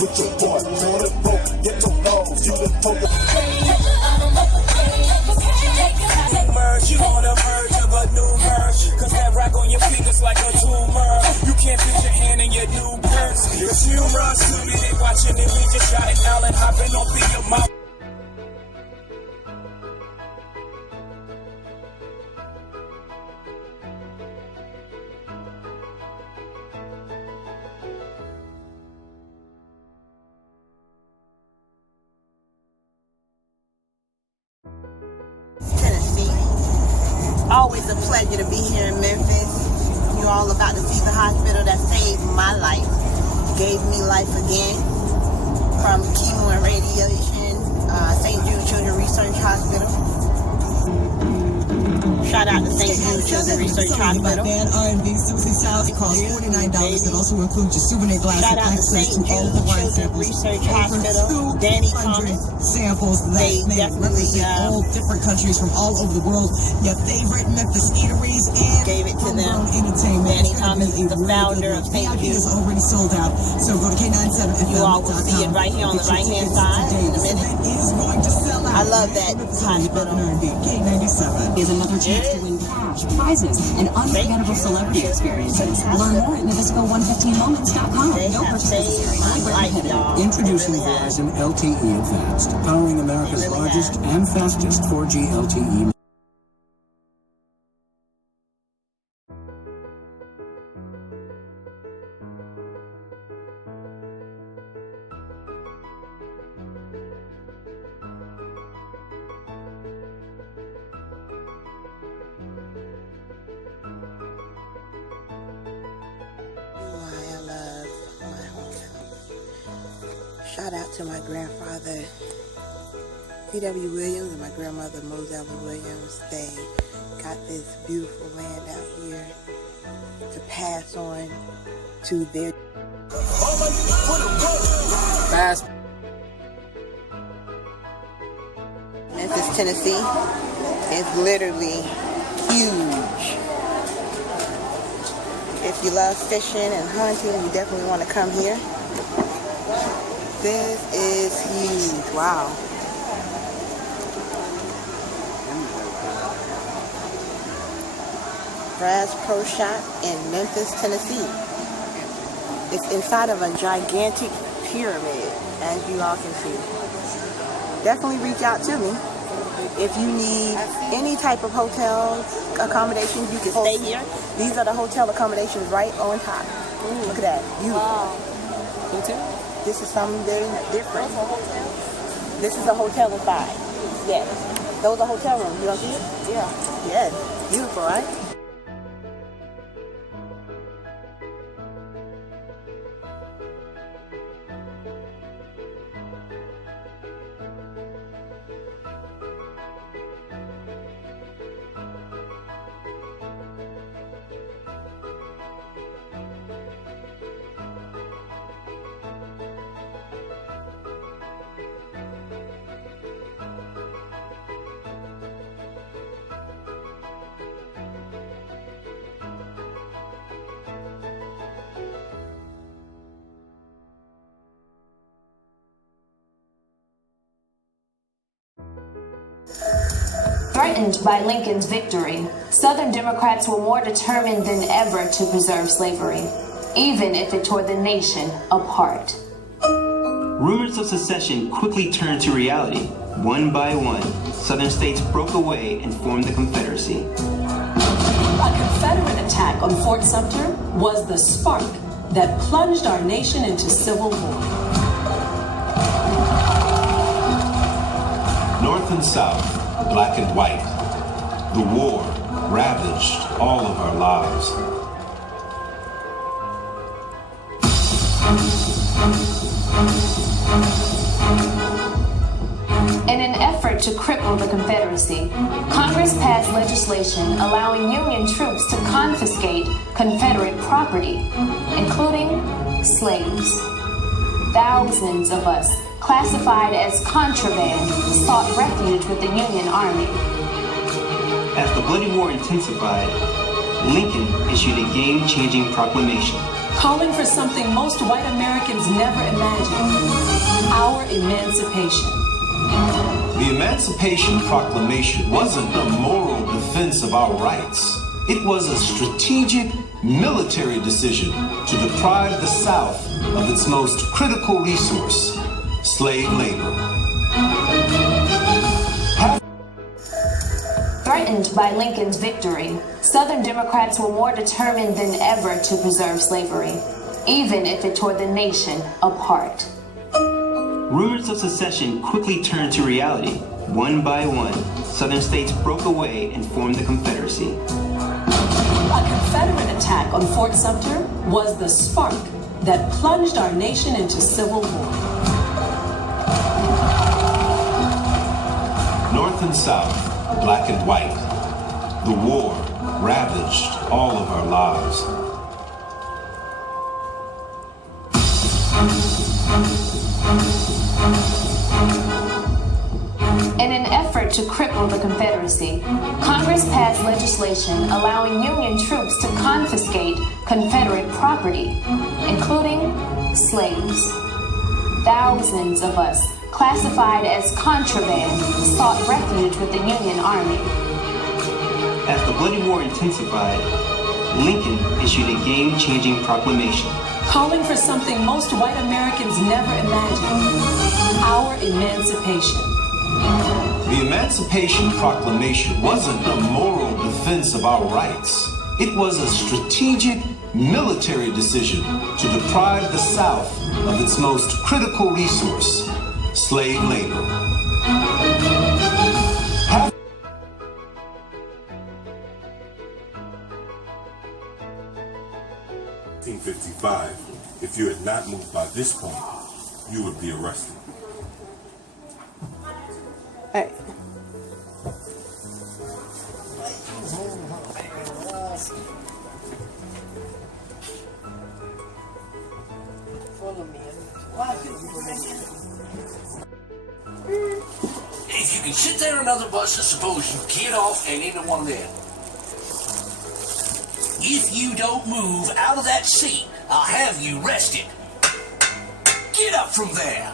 with your boy. Man, it broke, get your nose, you done told your merge, you on the verge of a new merge, cause that rock on your fingers like a tumor. You can't fit your hand in your new purse. Cause you run suited, they watching it, we just shot it out and hopping on your mouth. Always a pleasure to be here in Memphis. You're all about to see the hospital that saved my life, gave me life again, from chemo and radiation, St. Jude Children's Research Hospital. Shout out to St. Jude Children's Research Hospital. Band R&B Susie South. It costs $49. It also includes your souvenir glass Shout out to access St. to all Jude the wine Children's samples. Research Hospital. Danny Thomas. Samples that represent all different countries from all over the world. Your favorite Memphis eateries and gave it to them. Entertainment. Danny Thomas is the founder of St. Jude. Is already sold out. So go to K97. You all will see it right here on the right hand side in a minute. I love that hospital. K97 is another chance to win cash, prizes, and unforgettable celebrity experiences. Learn more at Nabisco115moments.com. No purchase necessary. Introducing Verizon LTE Advanced, powering America's largest and fastest 4G LTE. Shout out to my grandfather, P.W. Williams, and my grandmother, Moselle Williams. They got this beautiful land out here to pass on to their fast. Memphis, Tennessee is literally huge. If you love fishing and hunting, you definitely want to come here. This is huge. Wow. Brad's Pro Shop in Memphis, Tennessee. It's inside of a gigantic pyramid, as you all can see. Definitely reach out to me. If you need any type of hotel accommodations, you can stay here. These are the hotel accommodations right on top. Look at that. Beautiful. Wow. Hotel? This is something very different. This is a hotel inside. Yes. Those are hotel rooms. You don't see it? Yeah. Yes. Beautiful, right? Threatened by Lincoln's victory, Southern Democrats were more determined than ever to preserve slavery, even if it tore the nation apart. Rumors of secession quickly turned to reality. One by one, Southern states broke away and formed the Confederacy. A Confederate attack on Fort Sumter was the spark that plunged our nation into civil war. North and South, black and white, the war ravaged all of our lives. In an effort to cripple the Confederacy, Congress passed legislation allowing Union troops to confiscate Confederate property, including slaves. Thousands of us, classified as contraband, sought refuge with the Union Army. As the bloody war intensified, Lincoln issued a game-changing proclamation. calling for something most white Americans never imagined: our emancipation. The Emancipation Proclamation wasn't a moral defense of our rights. It was a strategic military decision to deprive the South of its most critical resource, slave labor. Threatened by Lincoln's victory, Southern Democrats were more determined than ever to preserve slavery, even if it tore the nation apart. Rumors of secession quickly turned to reality. One by one, Southern states broke away and formed the Confederacy. A Confederate attack on Fort Sumter was the spark that plunged our nation into civil war. North and South, black and white, the war ravaged all of our lives. In an effort to cripple the Confederacy, Congress passed legislation allowing Union troops to confiscate Confederate property, including slaves. Thousands of us, classified as contraband, sought refuge with the Union Army. As the bloody war intensified, Lincoln issued a game-changing proclamation, calling for something most white Americans never imagined: our emancipation. The Emancipation Proclamation wasn't a moral defense of our rights. It was a strategic military decision to deprive the South of its most critical resource, slave labor. 1955, if you had not moved by this point, you would be arrested. Hey. If you can sit there in another bus, I suppose you get off and into one of them. If you don't move out of that seat, I'll have you arrested. Get up from there.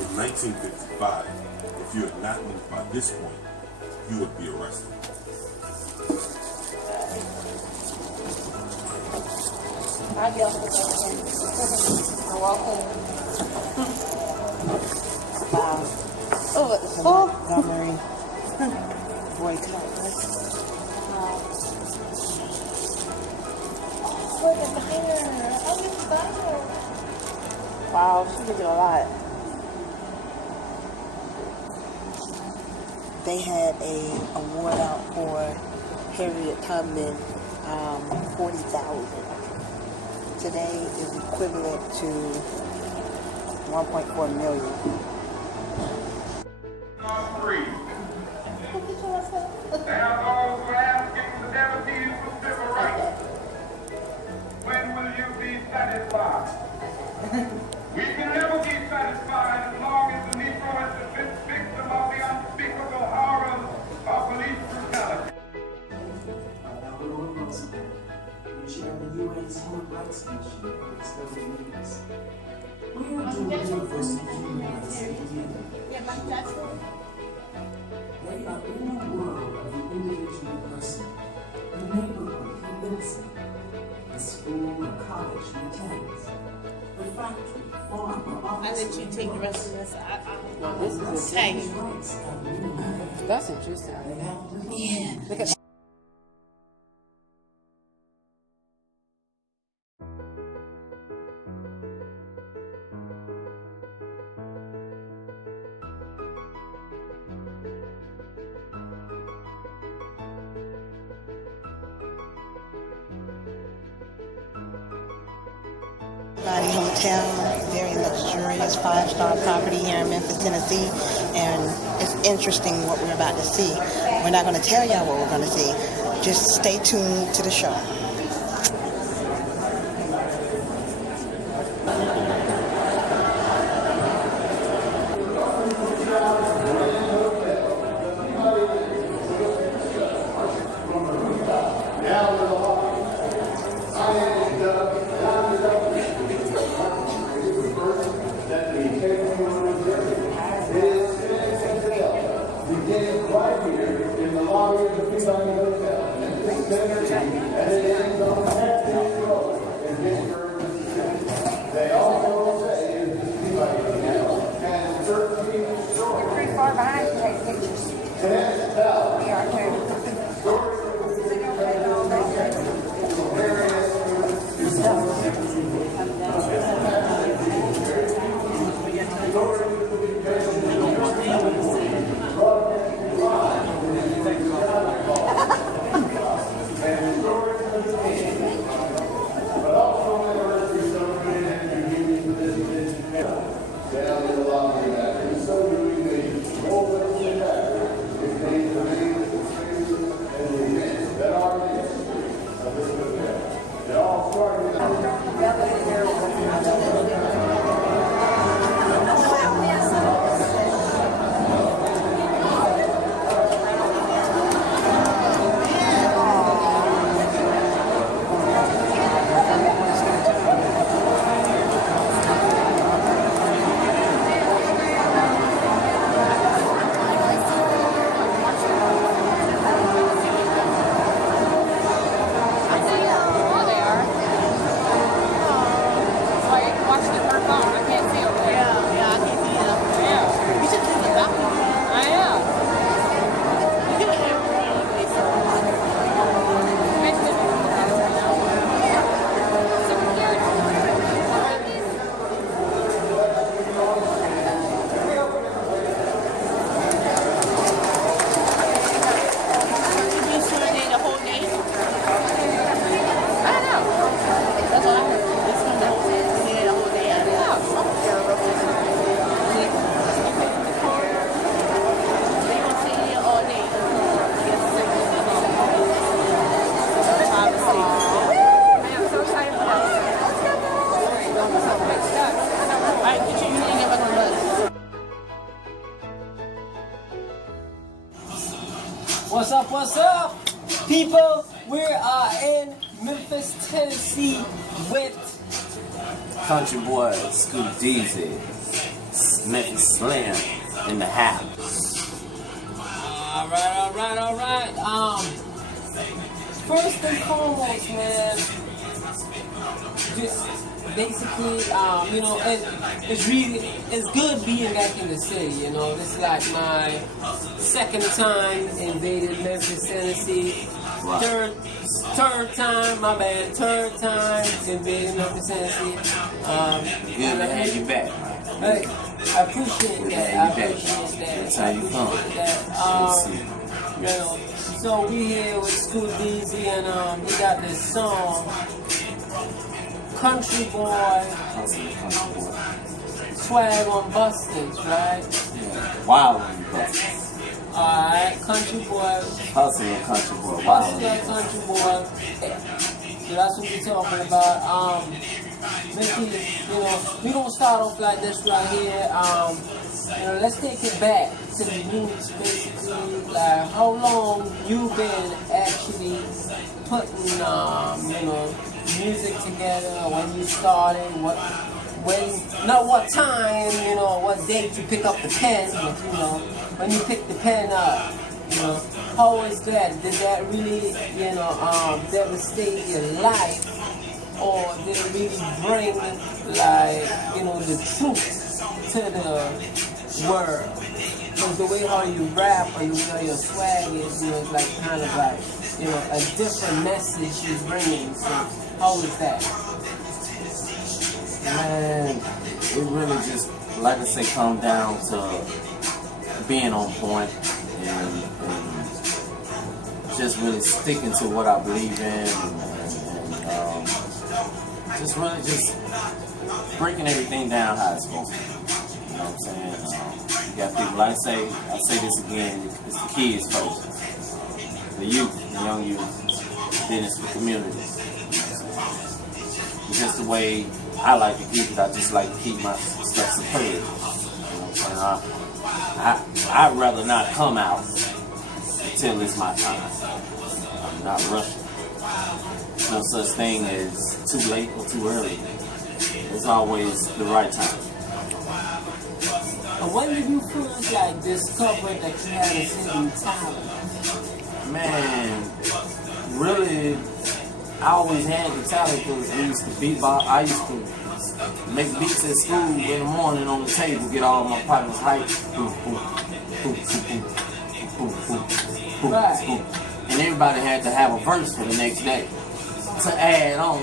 In 1955, if you had not moved by this point, you would be arrested. You're welcome. Wow. Oh, it's full. Montgomery. Boycott. Look at the hair. Oh, it's that. Wow, she can do a lot. They had a award out for Harriet Tubman, 40,000. Today is equivalent to 1.4 million. They are those who ask if the devotees for civil rights. When will you be satisfied? We can never be satisfied as long as the Negro is the victim of the unspeakable horrors of police brutality. We share the UN's Human Rights Mission for external leaders. Where do universal human rights begin? They are in the world of the individual person, the neighborhood he lives in, the school or college he attends, the factory, farm, or office. I let you take the rest of this. Well, this is Hey. That's interesting. Yeah. Look at Hotel, very luxurious 5-star property here in Memphis, Tennessee, and it's interesting what we're about to see. We're not going to tell y'all what we're going to see. Just stay tuned to the show. Yeah. What's up, people? We are in Memphis, Tennessee with Country Boy Scoop Deezy, Memphis Slim in the house. All right. First and foremost, man, basically, it's good being back in the city. You know, this is like my second time invading Memphis, Tennessee. Right. Third time invading Memphis, Tennessee. Good to have you back. Hey, I appreciate that. That's how you come. So we here with Scoop Deezy, and we got this song, Country Boy, Swag on Busters, right? Yeah. Wild on Busters. Alright, Country Boy. Hustle Country Boy. Hustle Country Boy. So that's what we're talking about. We're gonna start off like this right here. Let's take it back to the roots, basically. Like, how long you've been actually putting, music together? When you started? What time? What date you pick up the pen? But, when you pick the pen up, how was that? Did that really, devastate your life? Or did it really bring, the truth to the world? Because the way how you rap or the way how your swag is, it's like kind of like, a different message you're bringing. So how is that? Man, it really just, like I say, come down to being on point and just really sticking to what I believe in and just really just breaking everything down how it's supposed to be. You know what I'm saying? You got people, like I say this again, it's the kids first. The youth, the young youth, then it's the community. It's just the way I like to keep it. I just like to keep my stuff superb. You know what I'm saying? I'd rather not come out until it's my time. I'm not rushing. There's no such thing as too late or too early. It's always the right time. When did you first discover that you had a certain talent? Man, really, I always had the talent because I used to beatbox. I used to make beats at school in the morning on the table, get all my partners hyped. Boom, boom, boom, boom, boom, boom, boom, boom. And everybody had to have a verse for the next day to add on,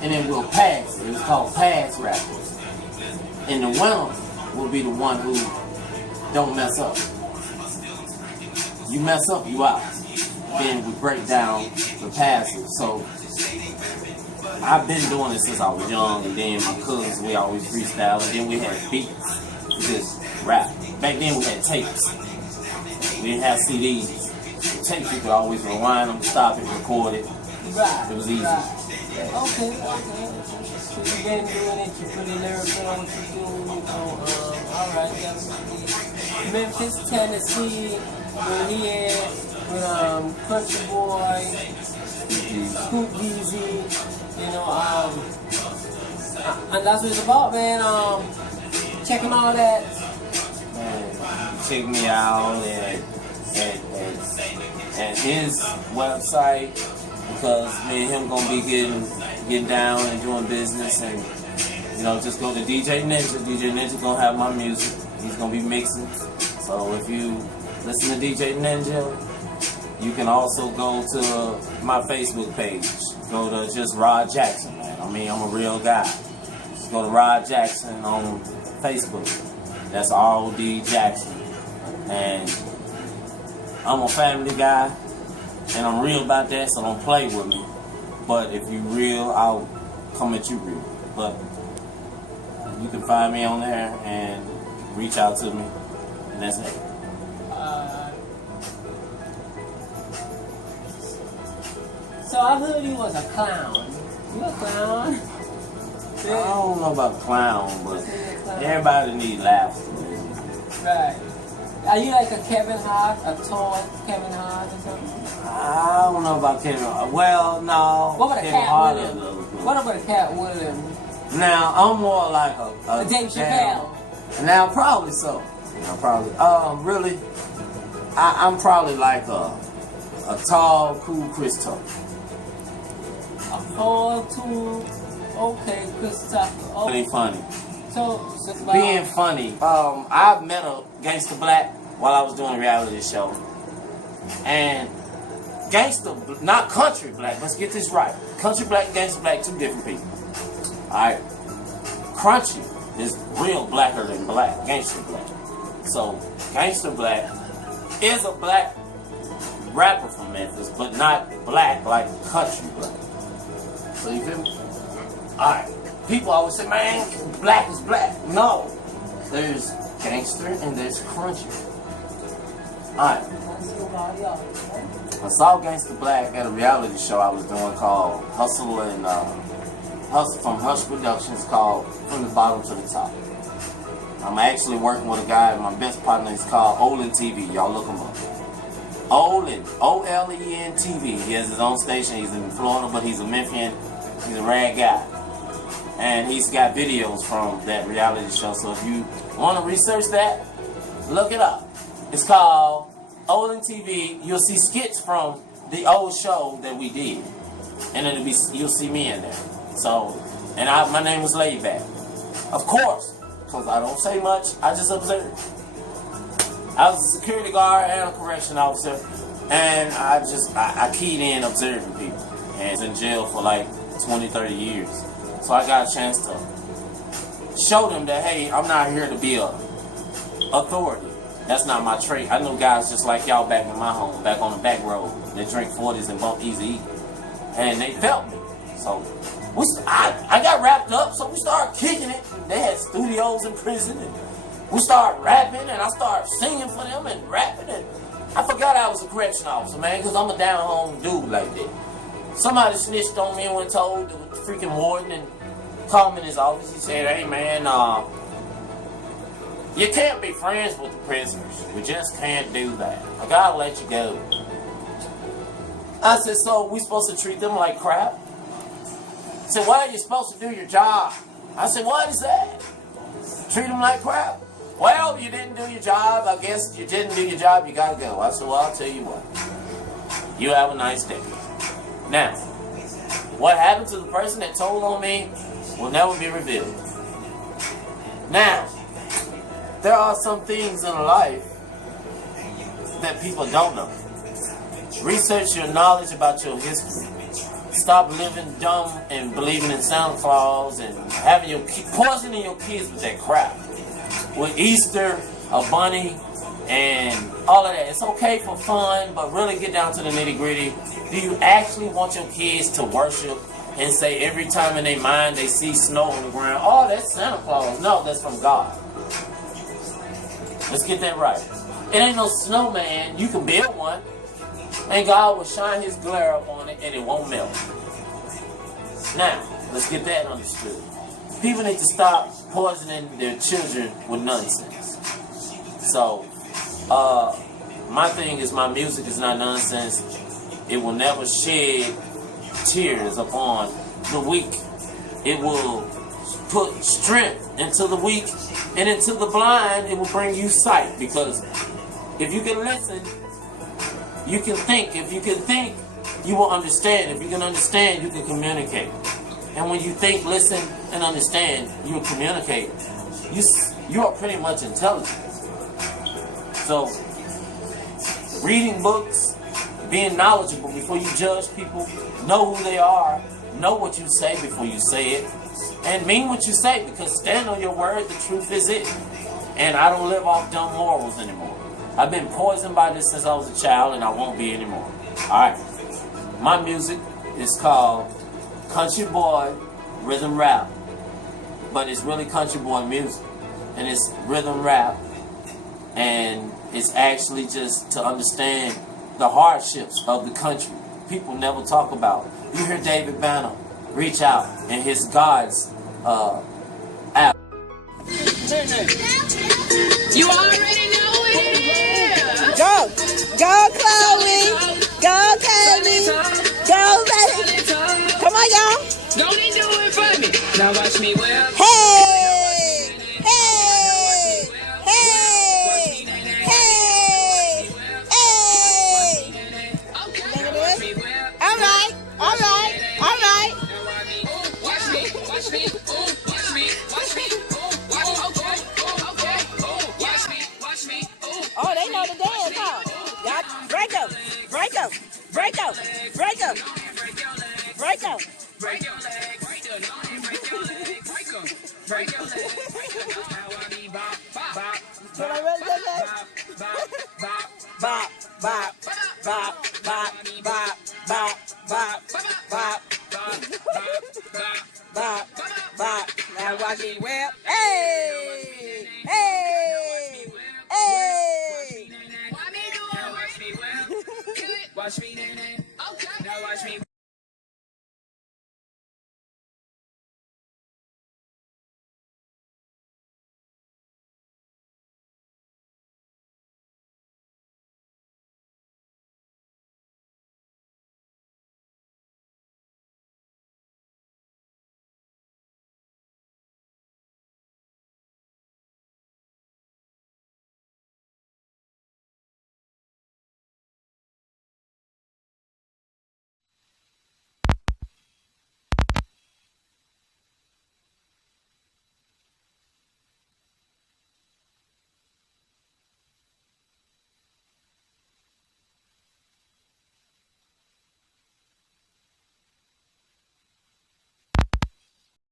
and then we'll pass. It was called pass rappers. And the winner will be the one who don't mess up. You mess up, you out. Then we break down the passes. So I've been doing it since I was young, and then my cousins, we always freestyle, and then we had beats, just rap. Back then we had tapes. We didn't have CDs. The tapes, you could always rewind them, stop it, record it. Right. It was easy. Right. Okay. So you've been doing it, you're pretty lyrical on what you're doing, alright, definitely. Memphis, Tennessee, we're here with Country Boy, Scoop Deezy, and that's what it's about, man. Check him out at. Man, check me out at his website, because me and him gonna be getting down and doing business, and just go to DJ Ninja. DJ Ninja gonna have my music. He's gonna be mixing. So if you listen to DJ Ninja, you can also go to my Facebook page. Go to just Rod Jackson, man. I mean, I'm a real guy. Just go to Rod Jackson on Facebook. That's R-O-D Jackson. And I'm a family guy, and I'm real about that, so don't play with me. But if you real, I'll come at you real. But you can find me on there and reach out to me, and that's it. So I heard you was a clown. You a clown? I don't know about clown, but everybody needs laughter. Right. Are you like a Kevin Hart, a toy Kevin Hart or something? I don't know about Kevin Hart. Well, no. What about a Kevin Cat Hart Williams? What about a Cat Williams? Now, I'm more like a Dave Chappelle. Now, probably so. Really, I'm probably like a tall, cool Christopher. A tall, cool, okay, Christopher. Okay. Really funny. So being funny. I met a gangster black while I was doing a reality show. And gangster, not country black, let's get this right. Country black and gangster black, two different people. Alright. Crunchy is real blacker than black, gangster black. So, gangster black is a black rapper from Memphis, but not black like country black. So you feel me? Alright. People always say, man, black is black. No. There's gangster and there's crunchy. Alright. I saw Gangsta Black at a reality show I was doing called Hustle and Hustle from Hush Productions, called From the Bottom to the Top. I'm actually working with a guy, my best partner is called Olin TV. Y'all look him up. Olin, O-L-E-N TV. He has his own station. He's in Florida, but he's a Memphian. He's a rad guy. And he's got videos from that reality show. So if you want to research that, look it up. It's called Olin TV. You'll see skits from the old show that we did. And it'll be, you'll see me in there. So, and my name was Layback. Of course, because I don't say much, I just observe. I was a security guard and a correction officer. And I keyed in observing people. And I was in jail for like 20, 30 years. So I got a chance to show them that, hey, I'm not here to be a authority. That's not my trait. I know guys just like y'all back in my home, back on the back road. They drink 40s and bump Easy E. And they felt me. So I got wrapped up, so we started kicking it. They had studios in prison. And we started rapping, and I started singing for them and rapping. And I forgot I was a correction officer, man, because I'm a down-home dude like that. Somebody snitched on me and went told the freaking warden and called me in his office. He said, hey, man, you can't be friends with the prisoners. We just can't do that. I gotta let you go. I said, so we supposed to treat them like crap? He said, well, you're supposed to do your job. I said, what is that? Treat them like crap? Well, you didn't do your job. I guess you didn't do your job. You gotta go. I said, well, I'll tell you what. You have a nice day. Now, what happened to the person that told on me will never be revealed. Now, there are some things in life that people don't know. Research your knowledge about your history. Stop living dumb and believing in Santa Claus and having poisoning your kids with that crap. With Easter, a bunny, and all of that. It's okay for fun, but really get down to the nitty-gritty. Do you actually want your kids to worship and say every time in their mind they see snow on the ground, oh, that's Santa Claus? No, that's from God. Let's get that right. It ain't no snowman. You can build one, and God will shine his glare up on it, and it won't melt. Now, let's get that understood. People need to stop poisoning their children with nonsense. So, my thing is, my music is not nonsense. It will never shed tears upon the weak. It will put strength into the weak, and into the blind, it will bring you sight. Because if you can listen, you can think. If you can think, you will understand. If you can understand, you can communicate. And when you think, listen, and understand, you will communicate. You are pretty much intelligent. So, reading books, being knowledgeable before you judge people, know who they are, know what you say before you say it, and mean what you say, because stand on your word, the truth is it. And I don't live off dumb morals anymore. I've been poisoned by this since I was a child, and I won't be anymore. Alright. My music is called Country Boy Rhythm Rap. But it's really country boy music. And it's rhythm rap. And it's actually just to understand the hardships of the country. People never talk about. You hear David Banner reach out in his God's app. You already know it. Go, Chloe. Go, Chloe. Go, baby. Come on, y'all. Don't they do it for me? Now watch me well. Hey! Hey! Hey! Hey! Hey! Think of this? All right. All right. All right. Watch me. Watch me. Watch me. Watch me. Watch me. Okay. Watch me. Watch me. Oh, they know the dance, huh? Y'all break them. Break them. Break them. Break them. Break them.